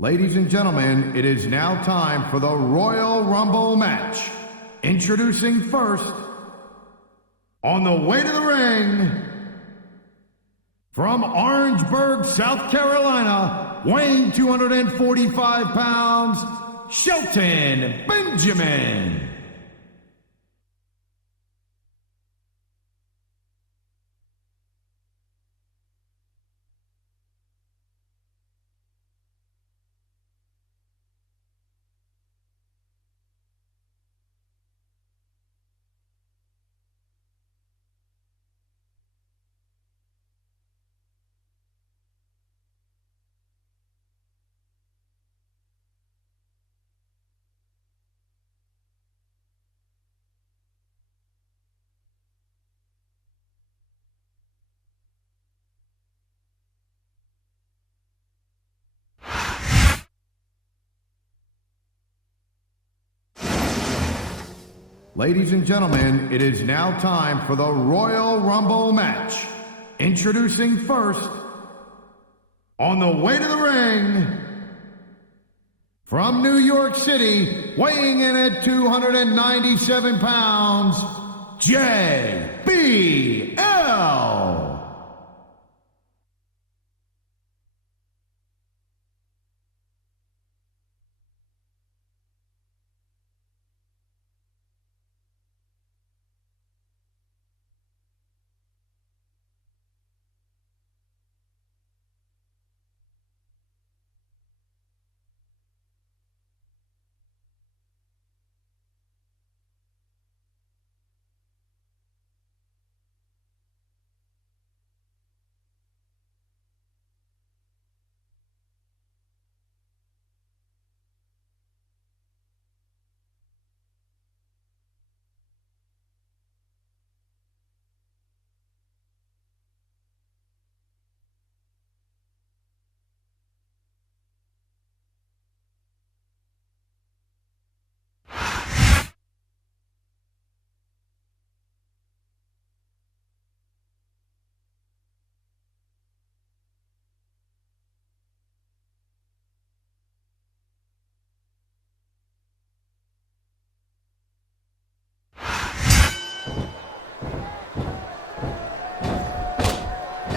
Ladies and gentlemen, it is now time for the Royal Rumble match. Introducing first, on the way to the ring, from Orangeburg, South Carolina, weighing 245 pounds, Shelton Benjamin. Ladies and gentlemen, it is now time for the Royal Rumble match. Introducing first, on the way to the ring, from New York City, weighing in at 297 pounds, JBL.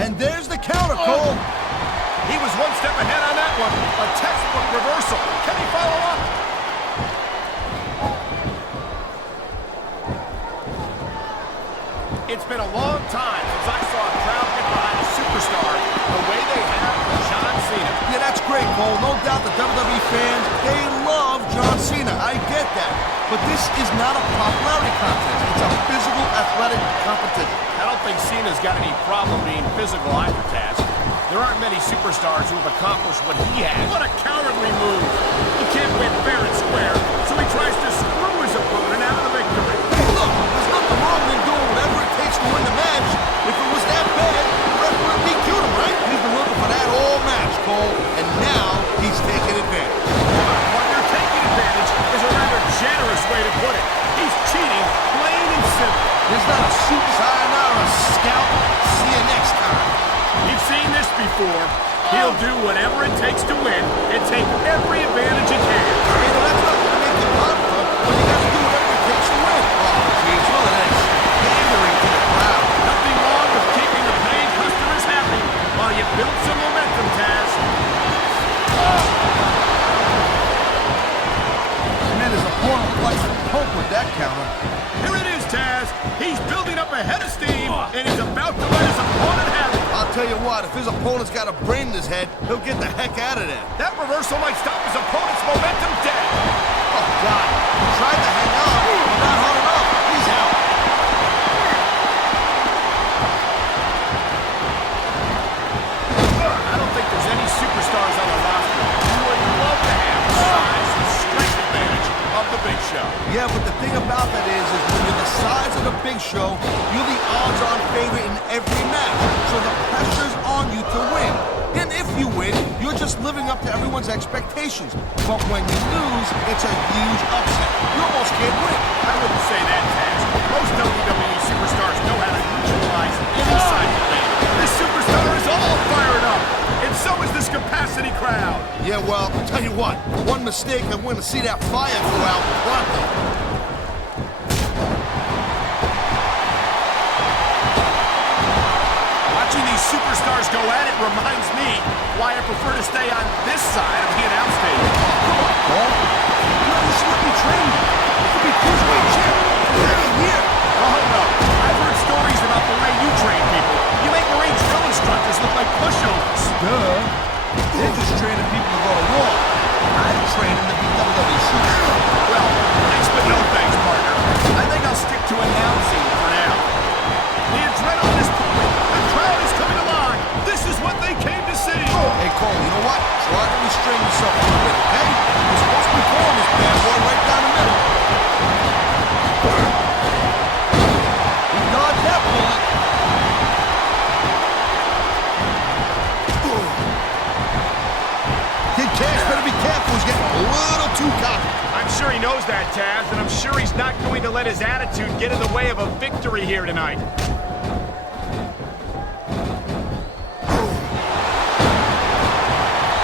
And there's the counter, Cole. He was one step ahead on that one. A textbook reversal. Can he follow up? It's been a long time since I saw a crowd get behind a superstar the way they have with John Cena. Yeah, that's great, Cole. No doubt the WWE fans, they love John Cena. I get that. But this is not a popularity contest. It's a physical, athletic competition. I don't think Cena's got any problem being physical either, Taz. There aren't many superstars who have accomplished what he has. What a cowardly move. He can't win fair and square, so he tries to screw his opponent out of the victory. Hey, look, there's nothing wrong in doing whatever it takes to win the match. If it was that bad, the ref would have DQ'd him, right? He's been looking for that all match, Cole, and now he's taking advantage. Partner, taking advantage is a rather generous way to put it. He's cheating, plain and simple. There's not a suit sign or a scalp. See you next time. You've seen this before. He'll do whatever it takes to win and take every advantage he can. Hey, no, that's not going to make you popular, but you got to do whatever it takes to win. Oh, geez, look at this. Pandering to the crowd. Nothing wrong with keeping the paying customers happy while you build some momentum, Taz. Man, his opponent likes to poke with that counter. Here it is, Taz. He's building up a head of steam, and he's about to let his opponent have it. I'll tell you what, if his opponent's got a brain in his head, he'll get the heck out of there. That reversal might stop his opponent's momentum dead. Oh, God. He tried to hang on, but not hard enough. He's out. I don't think there's any superstars on the roster who would love to have the size and strength advantage of the Big Show. Yeah, but the thing about that is when you're the size of the Big Show, you're the odds-on favorite in every match. So the pressure's on you to win. And if you win, you're just living up to everyone's expectations. But when you lose, it's a huge upset. You almost can't win. I wouldn't say that, Taz. Most WWE superstars know how to neutralize any side of the This superstar is all fired up. And so is this high-capacity crowd. Yeah, well, I'll tell you what. One mistake, I'm going to see that fire go out pronto. Watching these superstars go at it reminds me why I prefer to stay on this side of the announce table. Paul, you should let me train you. You could be cruiserweight champ for a year. Oh, no. I've heard stories about the way you train people. You make Marine drill instructors look like pushovers. Duh. They're just training people to go to war. I'm training to be WWE superstar. Well, thanks but no thanks, partner. I think I'll stick to announcing for now. The adrenaline is pumping. The crowd is coming alive. This is what they came to see. Hey, Cole, you know what? Try to restrain yourself a little bit, okay? You're supposed to be pulling this bad boy right down the middle. He dodged that bullet. Kid Cash better be careful. He's getting a little too cocky. I'm sure he knows that, Taz, and I'm sure he's not going to let his attitude get in the way of a victory here tonight.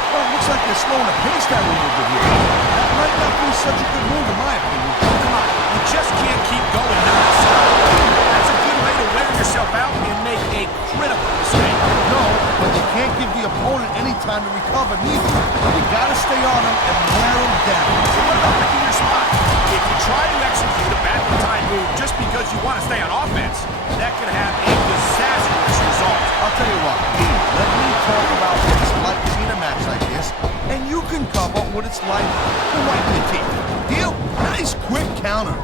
Well, it looks like they're slowing the pace down a little bit here. That might not be such a good move, in my opinion. Come on, you just can't keep going non-stop. That's a good way to wear yourself out and make a critical mistake. No, but you can't give the opponent any time to recover neither. You gotta stay on him and wear him down. So what about picking your spot? If you try to execute a back-in-time move just because you want to stay on offense, that could have a disastrous result. I'll tell you what, let me talk about what it's like to be in a match like this, and you can cover what it's like to wipe your teeth. Deal? Nice quick counter.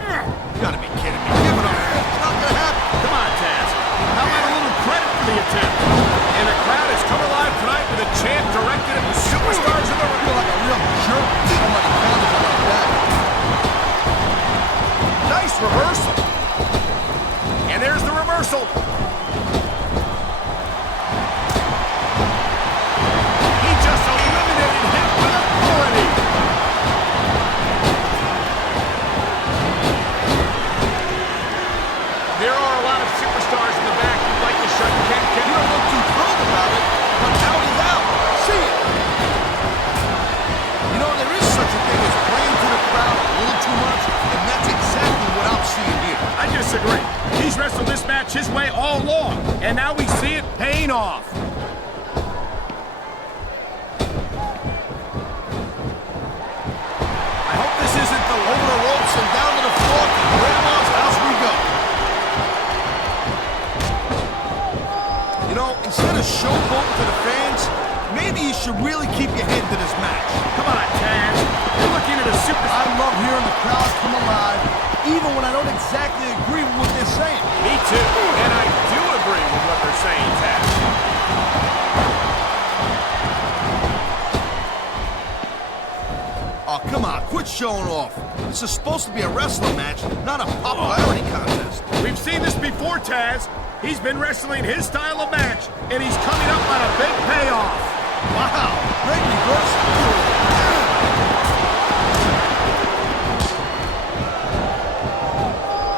You gotta be kidding me. Give it up. It's not gonna happen. Come on, Taz. How about a little credit for the attempt? And the crowd has come alive tonight with a chant directed at the superstars of the I feel like a real jerk when somebody counters it like that. Nice reversal. And there's the reversal. He just eliminated him with authority. There are a lot of superstars in the back who'd like to shut Ken. You don't look too thrilled about it, but now he's out. See it. You know, there is such a thing as playing to the crowd a little too much, and that's exactly what I'm seeing here. I disagree. He's wrestled this match his way all along, and now we see it paying off. I hope this isn't the Over the ropes and down to the floor to Grandma's house we go. You know, instead of showboating to the fans, maybe you should really keep your head to this match. Come on, Taz. You're looking at a super... I love hearing the crowd come alive, even when I don't exactly agree with what they're saying. Me too. And I do agree with what they're saying, Taz. Oh, come on, quit showing off. This is supposed to be a wrestling match, not a popularity contest. We've seen this before, Taz. He's been wrestling his style of match, and he's coming up on a big payoff. Wow, great reversal.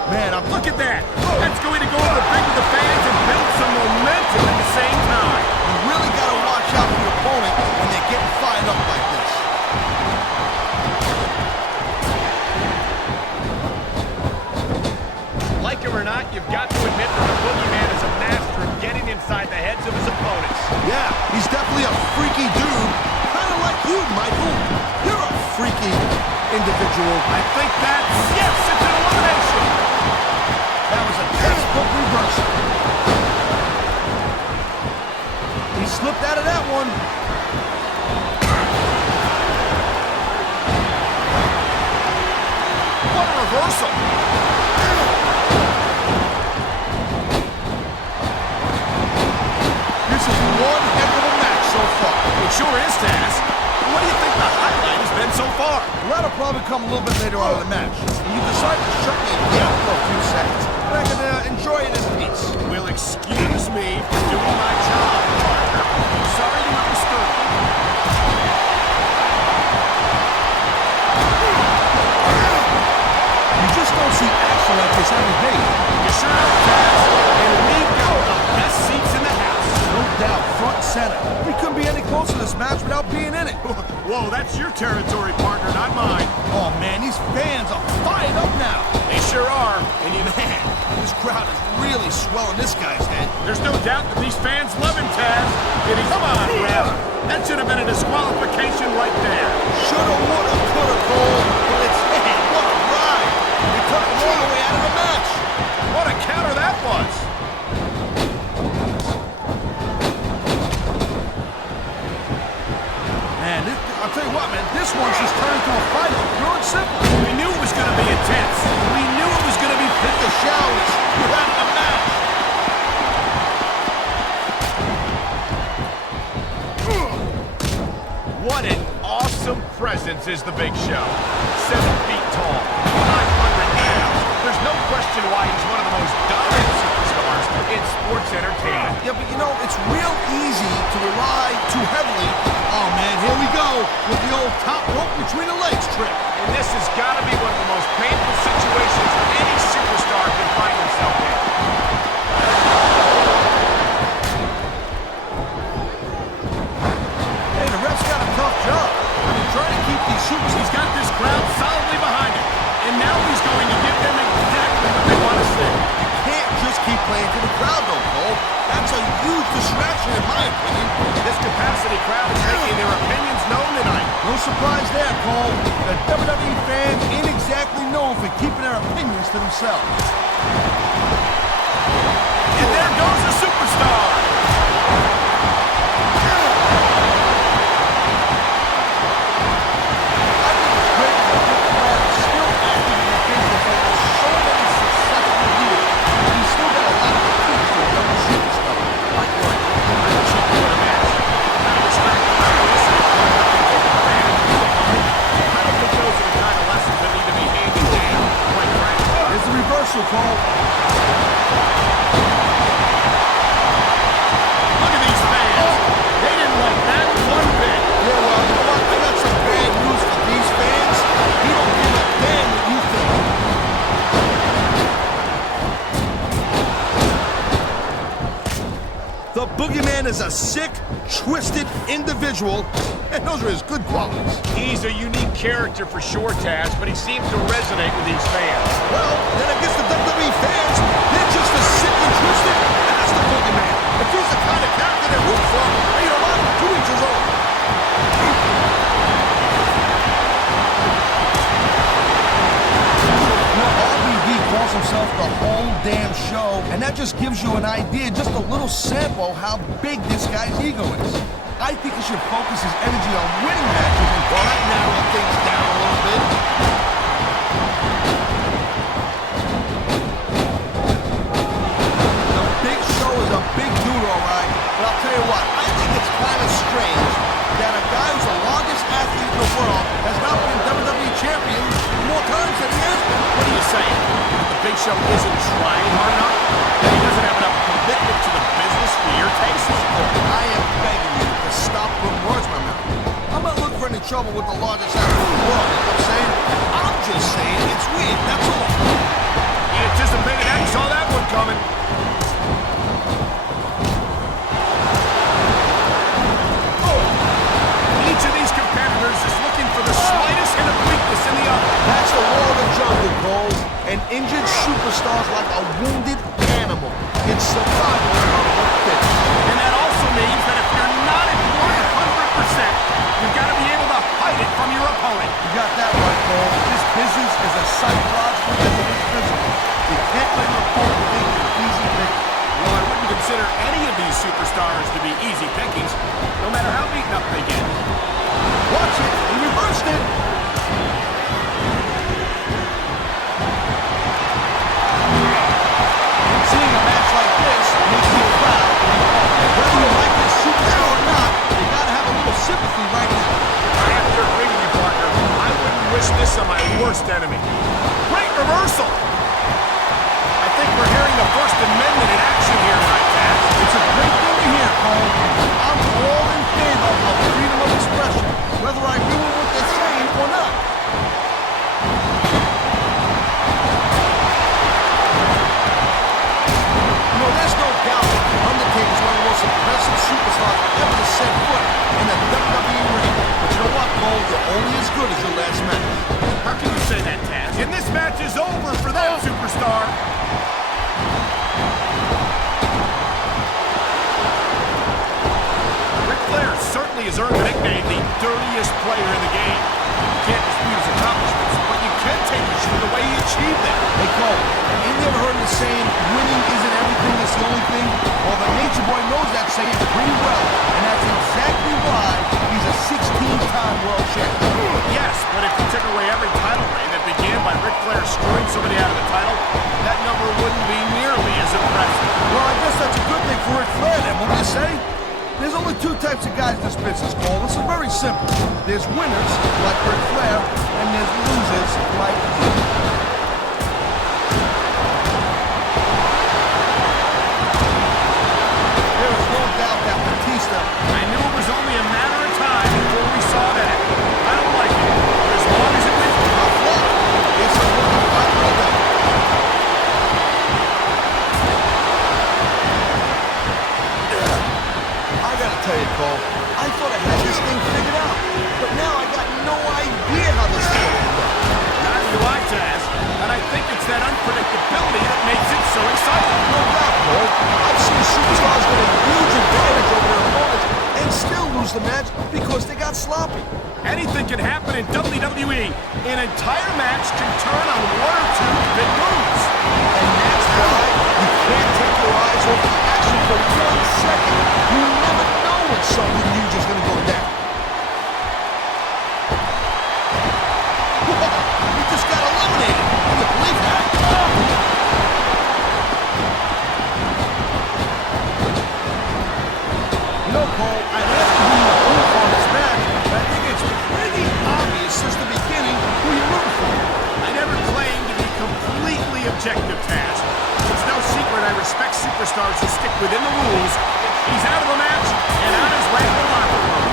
Man, look at that. That's going to go over big with the fans and build some momentum at the same time. You really got to watch out for your opponent when they're getting fired up like this. Like it or not, you've got to admit that the Boogeyman is a master of getting inside the heads of his opponents. Yeah, he's definitely a freaky dude. Kind of like you, Michael. You're a freaky individual. I think that's... Yes, it's an elimination. That was a textbook reversal. He slipped out of that one. What a reversal. This is one heck of a match so far. It sure is, Taz. What do you think the highlight has been so far? Well, that'll probably come a little bit later on in the match. When you decide to shut me down for a few seconds, and I can enjoy it in peace. Will excuse me for doing my job, partner. Sorry to have disturbed you. You just don't see action like this every day. You sure don't, Taz. And we've got the best seats in center. We couldn't be any closer to this match without being in it. Whoa, that's your territory, partner, not mine. Oh, man, these fans are fired up now. They sure are. And man, This crowd is really swelling this guy's head. there's no doubt that these fans love him, Taz. Come on, ref. That should have been a disqualification right there. Shoulda, woulda, coulda, Cole. But it's, man, what a ride. They took him all the way out of the match. What a counter that was. Man, I'll tell you what, man, this one's just turned into a fight. Pure and simple. We knew it was going to be intense. We knew it was going to be Hit the showers. You're out of the match. What an awesome presence is the Big Show. 7 feet tall, 500 pounds. There's no question why he's one of the most dominant superstars in sports entertainment. Yeah, but you know, it's real easy to rely too heavily. Oh, man, here we go with the old top rope between the legs trick. And this has got to be one of the most painful situations any superstar can find himself in. Hey, the ref's got a tough job. I mean, trying to keep these superstars. He's got this crowd solidly behind him. And now he's going to give them exactly what they want to see. Can't just keep playing to the crowd, though, Cole. That's a huge distraction, in my opinion. This capacity crowd is making their opinions known tonight. No surprise there, Cole. The WWE fans ain't exactly known for keeping their opinions to themselves. And there goes the superstar. Reversal, Cole. Look at these fans. They didn't like that one bit. Yeah, well, you know what? I got some bad news for these fans. He don't give a damn what you think. The Boogeyman is a sick, twisted individual, and those are his good qualities. He's a unique character for sure, Taz, but he seems to resonate with these fans. Well, then I guess the WWE fans, they're just as sick and twisted as the Boogeyman. If he's the kind of character they root for, you know what? To each his own. RBD calls himself the whole damn show, and that just gives you an idea, just a little sample how big this guy's ego is. I think he should focus his energy on winning matches and narrow things down a little bit. The Big Show is a big dude, all right, but I'll tell you what, I think it's kind of strange that a guy who's the longest athlete in the world has not been WWE champion more times than he has been. What are you saying? The Big Show isn't trying hard enough? That he doesn't have enough commitment to the business for your taste? I am begging you to stop putting words in my mouth. I'm not looking for any trouble with the largest athlete in the world, you know what I'm saying? I'm just saying it's weird, that's all. He anticipated that. He saw that one coming. Each of these competitors is looking for the slightest hint of weakness in the other. That's the law of the jungle, Cole. An injured superstar's like a wounded animal. It's survival of the fittest. And that also means that if you're not at 100%, you've got to be able to hide it from your opponent. You got that right, Cole. This business is as psychological as it is physical. You can't let your opponent think you're easy pick. Well, I wouldn't consider any of these superstars to be easy pickings, no matter how beaten up they get. Watch it. He reversed it. Seeing a match like this makes you proud. Whether you like this superstar or not, you gotta have a little sympathy right now. I have to agree with you, partner. I wouldn't wish this on my worst enemy. Great reversal! I think we're hearing the First Amendment in action here tonight, Taz. It's a great thing to hear, Cole. I'm all in favor of freedom of expression, whether I agree with what they're saying or not. You know, there's no doubt that The Undertaker's one of the most impressive superstars ever Cole, you're only as good as your last match. How can you say that, Taz? And this match is over for that superstar. Ric Flair certainly has earned the nickname the dirtiest player in the game. You can't dispute his accomplishments, but you can take issue with the way he achieved them. Hey, Cole, ain't you ever heard the saying, winning isn't everything, it's the only thing? Well, the Nature Boy knows that saying pretty well, and that's exactly why he's a 16-time world champion. Yes, but if you took away every title reign that began by Ric Flair screwing somebody out of the title, that number wouldn't be nearly as impressive. Well, I guess that's a good thing for Ric Flair, then, wouldn't you say? There's only two types of guys in this business, Cole. This is very simple. There's winners, like Ric Flair, and there's losers, like you. There is no doubt that Batista... I knew it was only a matter of time before we saw that. I don't like it, but as long as it was Tough luck. It's a rookie fight for the day. I gotta tell you, Cole, I thought I had this thing figured out, but now I got no idea how this is going to end up. Neither do I, Taz. And I think it's that unpredictability that makes it so exciting. No doubt, Cole. I've seen superstars get a huge advantage over their opponents and still lose the match because they got sloppy. Anything can happen in WWE. An entire match can turn on one or two big moves. And that's why you can't take your eyes off the action for 1 second. You never know when something huge is going to go down. You just got eliminated. Can you believe that? You know, Cole, I'd ask you who you root for in this match, but I think it's pretty obvious since the beginning who you root for. I never claimed to be completely objective, Taz. It's no secret I respect superstars who stick within the rules. He's out of the match and on his way to the locker room.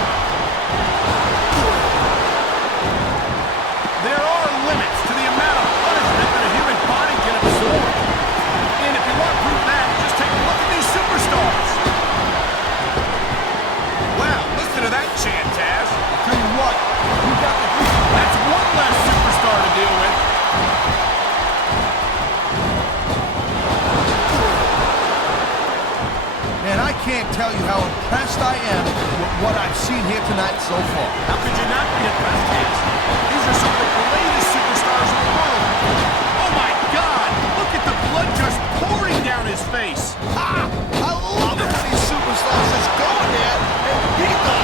There are limits to the amount of punishment that a human body can absorb. And if you want proof of that, just take a look at these superstars. Wow, listen to that chant, Taz. Tell you what, you got the proof. That's one less superstar to deal with. Man, I can't tell you how impressed I am with what I've seen here tonight so far. How could you not be impressed, Taz? These are some of the greatest superstars in the world. Oh my God! Look at the blood just pouring down his face. Ha! I love it when these superstars just go in there and beat the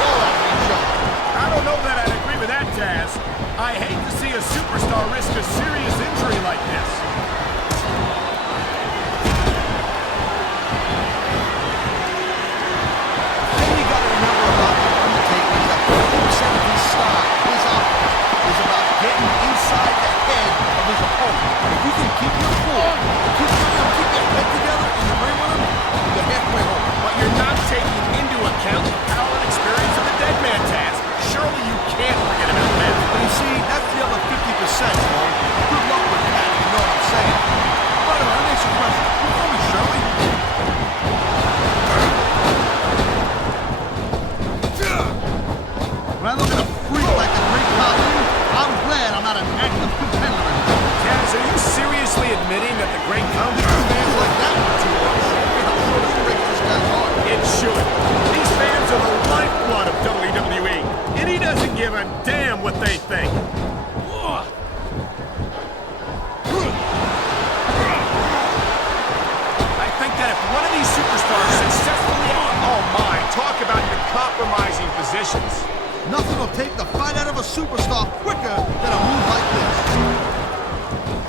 hell out of each other. I don't know that I'd agree with that, Taz. I hate to see a superstar risk a serious injury like this. Then you got to remember about the Undertaker is that 50% of his style, his offense, is about getting inside the head of his opponent. If you can keep your cool, keep your head together in the ring with him, you're halfway home. But you're not taking into account the power and experience of the dead man, Taz. Surely you can't forget about that. But you see, that's the other 50%, Cole. Good luck with that, you know what I'm saying. By the way, let me ask you a question. You call me Shirley? When I look at a freak like the Great Khali, I'm glad I'm not an active competitor anymore. Taz, are you seriously admitting that the Great Khali... Fans like that one too much. I'm sure this breaks this guy's heart. It should. These fans are the lifeblood of WWE, and he doesn't give a damn what they think. I think that if one of these superstars successfully... Oh my, talk about your compromising positions. Nothing will take the fight out of a superstar quicker than a move like this.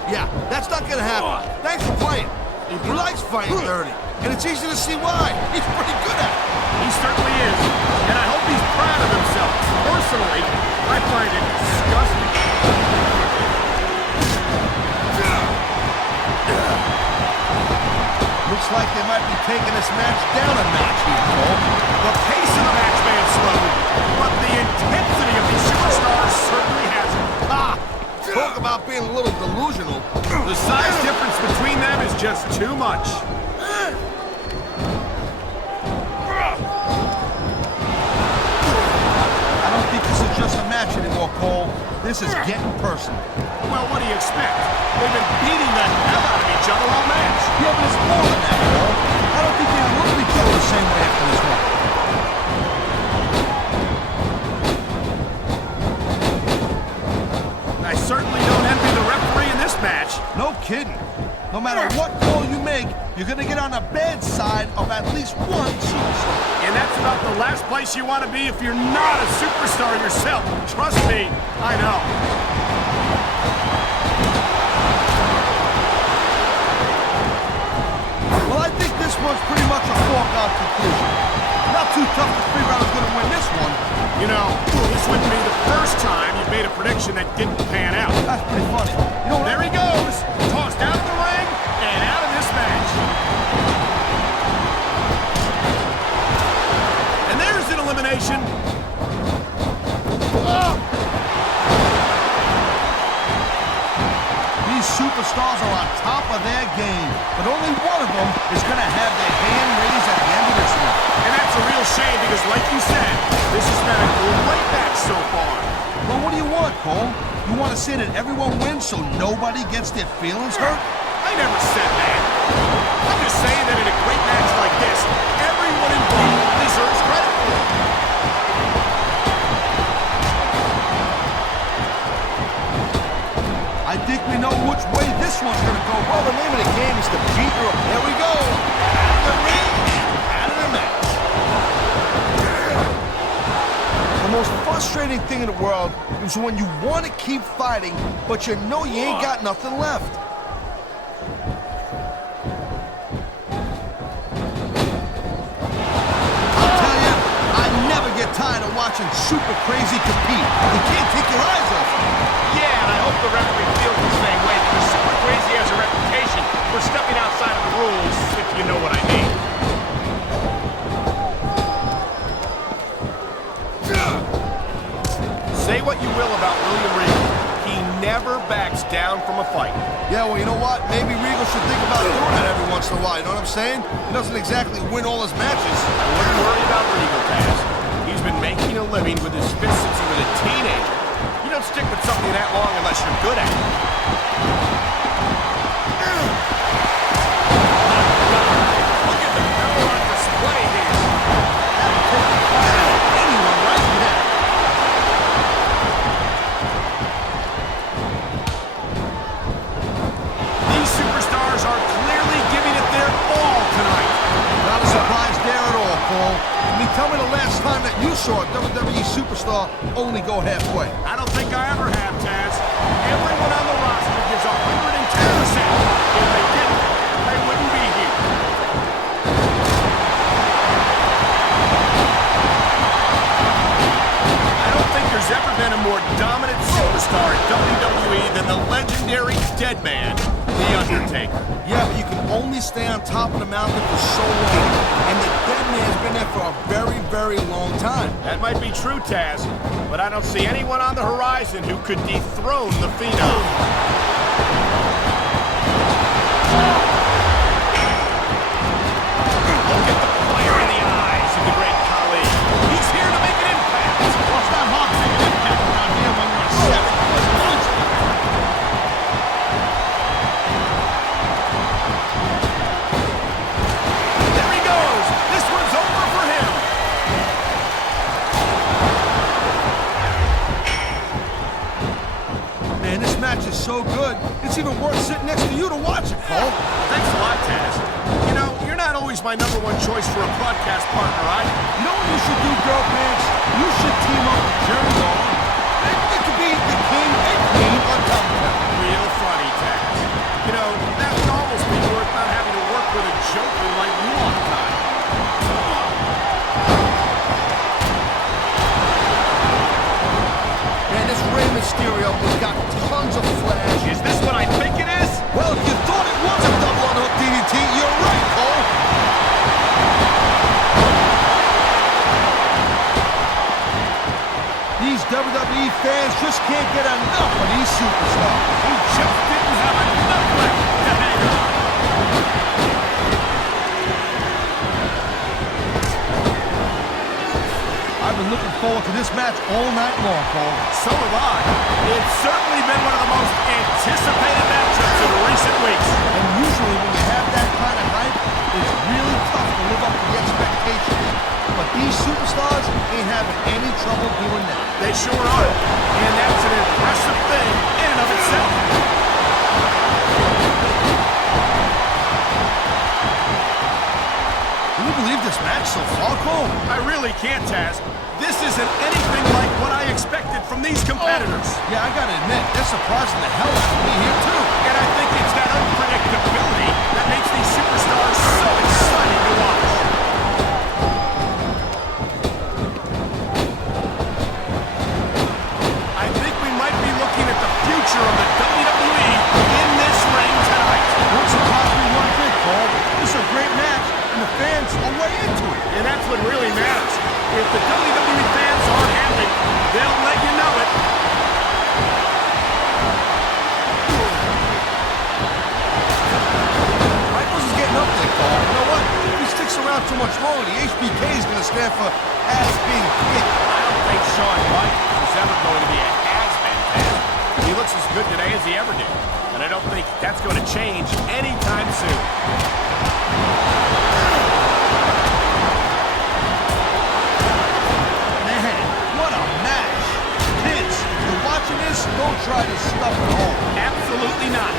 Yeah, that's not gonna happen. Thanks for playing. He likes fighting dirty, and it's easy to see why. He's pretty good at it. He certainly is, and I hope he's proud of himself. Personally, I find it disgusting. Looks like they might be taking this match down a notch here, Cole. The pace of the match may have slowed, but the intensity of these superstars certainly hasn't. Ah! Talk about being a little delusional. The size difference between them is just too much. I don't think this is This is getting personal. Well, what do you expect? They've been beating the hell out of each other all match. Yeah, but it's more than that, Cole. I don't think they look at each other the same way after this one. I certainly don't envy the referee in this match. No kidding. No matter what call you make, you're going to get on the bad side of at least one superstar. And that's about the last place you want to be if you're not a superstar yourself. Trust me, I know. Well, I think this one's pretty much a foregone conclusion. Not too tough to figure out who's going to win this one. You know, this wouldn't be the first time you made a prediction that didn't pan out. That's pretty funny. You know what? There he goes, tossed out of the ring and out of this match. And there's an elimination. Oh! These superstars are on top of their game, but only one of them is going to have their hand raised at the end of this one. And that's a real shame because, like you said, this has been a great match so far. Well, what do you want, Cole? You want to say that everyone wins so nobody gets their feelings hurt? I never said that. I'm just saying that in a great match like this, everyone involved deserves credit for it. I think we know which way this one's going to go. Well, the name of the game is to beat her up. There we go. Out of the ring, out of the match. The most frustrating thing in the world is when you want to keep fighting, but you know you ain't got nothing left. I'll tell you, I never get tired of watching Super Crazy compete. You can't take your eyes off him. Yeah, and I hope the referee feels the same way because Super Crazy has a reputation for stepping outside of the rules, if you know what I mean. Say what you will about William Regal, he never backs down from a fight. Yeah, well, you know what? Maybe Regal should think about doing that every once in a while, you know what I'm saying? He doesn't exactly win all his matches. I wouldn't worry about Regal, Taz. He's been making a living with his fists since he was a teenager. You don't stick with something that long unless you're good at it. Look at the power on display here. Anyone right now. These superstars are clearly giving it their all tonight. Not a surprise there at all, Cole. I mean, tell me the last time that you saw a WWE superstar only go halfway. I don't think I ever have, Taz. Everyone on the roster gives 110%. If they didn't, they wouldn't be here. I don't think there's ever been a more dominant superstar in WWE than the legendary Deadman, The Undertaker. Yeah, but you can only stay on top of the mountain for so long. And the dead man's been there for a very, very long time. That might be true, Taz, but I don't see anyone on the horizon who could dethrone the Phenom. Look at the fire in the eyes of the great Khali. He's here to make an impact. Well, it's not hard to make an impact around here when you're a 7-foot monster. There he goes. This one's over for him. Man, this match is so good. It's even worth sitting next to you to watch it, Cole. Thanks a lot, Taz. You know, you're not always my number one choice for a broadcast partner, either. You know what you should do, girl pants? You should team up with Jerry Lawler. It could be the king and queen on top of that. Real funny, Taz. You know, that would almost be worth not having to work with a joker like you all the time. Man, this Rey Mysterio has got tons of flash. Is this what I think it is? Well, if you thought it was a double on hook DDT, you're right, Cole. These WWE fans just can't get enough of these superstars. Who just didn't have enough left to hang on. I've been looking forward to this match all night long, Cole. So have I. It's certainly been one of the most anticipated matchups in recent weeks. And usually when you have that kind of hype, it's really tough to live up to the expectations. But these superstars ain't having any trouble doing that. They sure are. And that's an impressive thing in and of itself. Can you believe this match so far, Cole? I really can't, Taz. This isn't anything like what I expected from these competitors. Yeah, I gotta admit, they're surprising the hell out of me here, too. And I think it's that unpredictability that makes these superstars so exciting to watch. I think we might be looking at the future of the WWE in this ring tonight. Won't surprise me one bit, Cole. This is a great match, and the fans are way into it. And that's what really matters. If the WWE fans aren't happy, they'll let you know it. Michaels is getting up there, Cole. You know what? If he sticks around too much longer, the HBK is going to stand for as being fit. I don't think Shawn Michaels is ever going to be a has-been fan. He looks as good today as he ever did. And I don't think that's going to change anytime soon. Don't try to stuff it home. Absolutely not.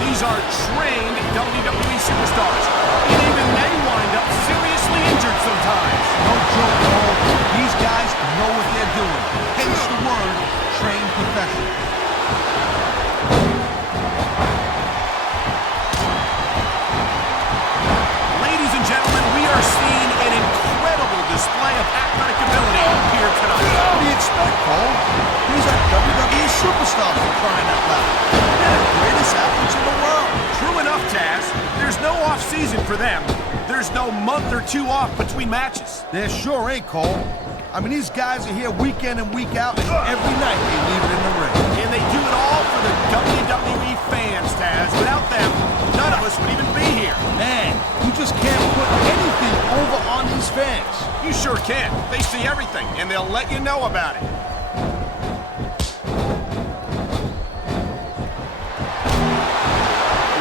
These are trained WWE superstars. And even they wind up seriously injured sometimes. No joke, Cole. These guys know what they're doing. Hence the word, trained professionals. Ladies and gentlemen, we are seeing an incredible display of athletic ability here tonight. What do you expect, Cole? These are WWE superstars for crying out loud. They're the greatest athletes in the world. True enough, Taz. There's no off-season for them. There's no month or two off between matches. There sure ain't, Cole. I mean, these guys are here week in and week out, and every night they leave it in the ring. And they do it all for the WWE fans, Taz. Without them, none of us would even be here. Man, you just can't put anything over on these fans. You sure can. They see everything, and they'll let you know about it.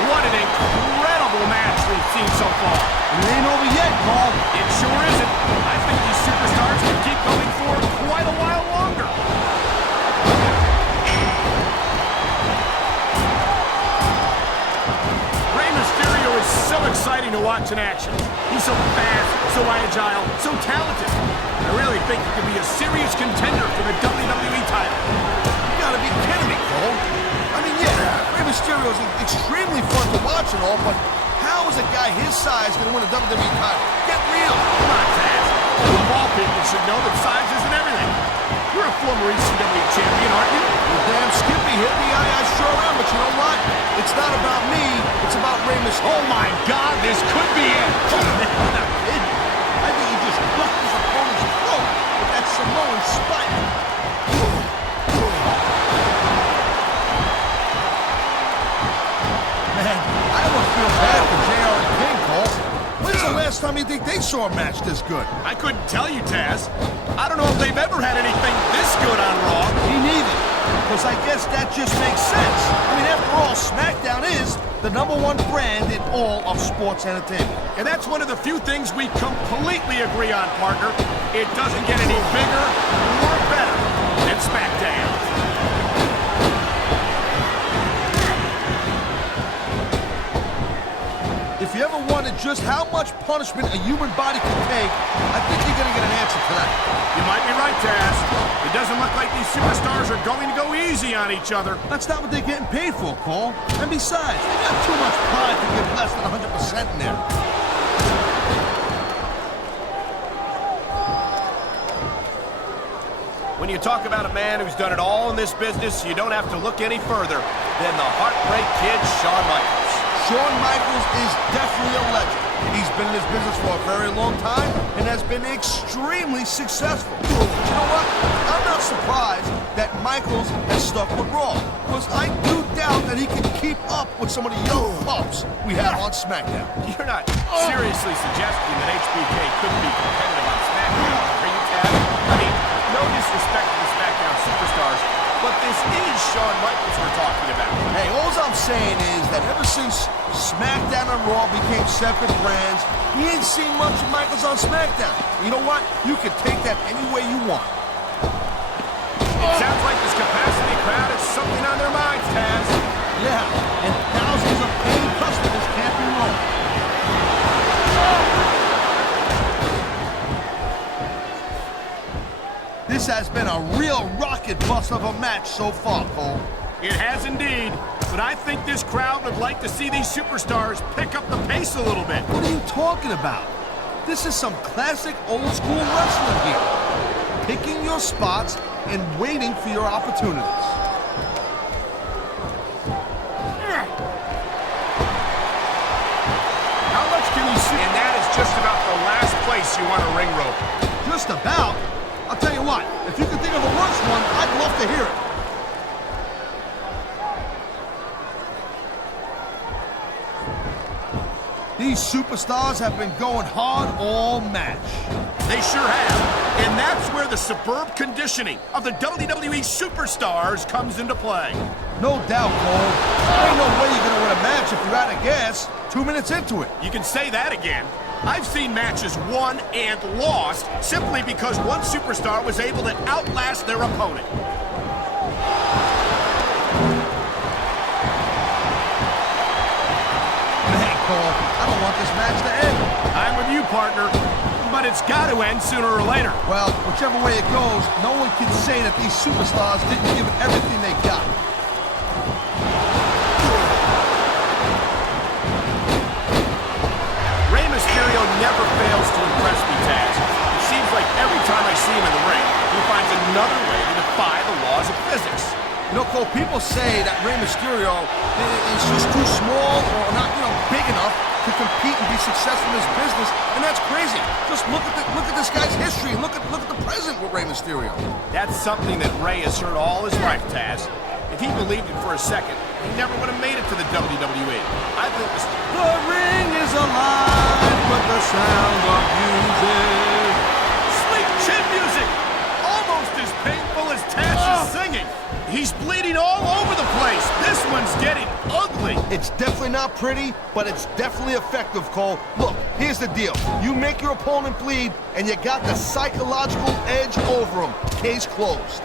What an incredible match we've seen so far. It ain't over yet, Cole. It sure isn't. I think these superstars can keep going for quite a while longer. Rey Mysterio is so exciting to watch in action. He's so fast, so agile, so talented. I really think he could be a serious contender for the WWE title. You gotta be kidding me, Cole. I mean, yeah, Rey Mysterio is extremely fun to watch and all, but how is a guy his size gonna win a WWE title? Get real. Come on, Taz. Of all people should know that size isn't everything. You're a former ECW champion, aren't you? Well, damn Skippy hit me. I sure am, but you know what? It's not about me. It's about Rey Mysterio. Oh, my God, this could be it. Oh, man, I'm not kidding. I think he just bucked his opponent's throat with that Samoan spike. Man, I almost feel bad for JR and King, Cole. When's the last time you think they saw a match this good? I couldn't tell you, Taz. I don't know if they've ever had anything this good on Raw. Me neither. Because I guess that just makes sense. I mean, after all, Smackdown is the #1 brand in all of sports entertainment. And that's one of the few things we completely agree on, partner. It doesn't get any bigger or better than Smackdown. If you ever wondered just how much punishment a human body can take, I think you're going to get an answer tonight. You might be right, Taz. It doesn't look like these superstars are going to go easy on each other. That's not what they're getting paid for, Cole. And besides, they got too much pride to give less than 100% in there. When you talk about a man who's done it all in this business, you don't have to look any further than the Heartbreak Kid, Shawn Michaels. Shawn Michaels is definitely a legend. He's been in this business for a very long time and has been extremely successful. But you know what? I'm not surprised that Michaels has stuck with Raw, because I do doubt that he can keep up with some of the young pups we have on SmackDown. You're not seriously suggesting that HBK couldn't be competitive on SmackDown, are you, Taz? I mean, no disrespect to the Smackdown superstars, but this is Shawn Michaels we're talking about. Hey, all I'm saying is that ever since SmackDown and Raw became separate brands, we ain't seen much of Michaels on SmackDown. You know what? You can take that any way you want. It sounds like this capacity crowd has something on their minds, Taz. Yeah, and thousands of paying customers can't be wrong. This has been a real rocket bus of a match so far, Cole. It has indeed, but I think this crowd would like to see these superstars pick up the pace a little bit. What are you talking about? This is some classic old school wrestling here. Picking your spots and waiting for your opportunities. How much can you see? And that is just about the last place you want a ring rope. Just about? I'll tell you what, if you can think of a worse one, I'd love to hear it. These superstars have been going hard all match. They sure have. And that's where the superb conditioning of the WWE superstars comes into play. No doubt, Cole. There ain't no way you're going to win a match if you're out of gas 2 minutes into it. You can say that again. I've seen matches won and lost simply because one superstar was able to outlast their opponent. Man, Cole, I don't want this match to end. I'm with you, partner. But it's got to end sooner or later. Well, whichever way it goes, no one can say that these superstars didn't give it everything they got. Rey Mysterio never fails to impress me, Taz. It seems like every time I see him in the ring, he finds another way to defy the laws of physics. You know, Cole, people say that Rey Mysterio is just too small or not, big enough to compete and be successful in his business, and that's crazy. Just look at this guy's history and look at the present with Rey Mysterio. That's something that Rey has heard all his life, Taz. If he believed it for a second, he never would have made it to the WWE. I think the ring is alive with the sound of music. Sleep chin music! Almost as painful as Taz's singing. He's bleeding all over the place. This one's getting ugly. It's definitely not pretty, but it's definitely effective, Cole. Look, here's the deal. You make your opponent bleed, and you got the psychological edge over him. Case closed.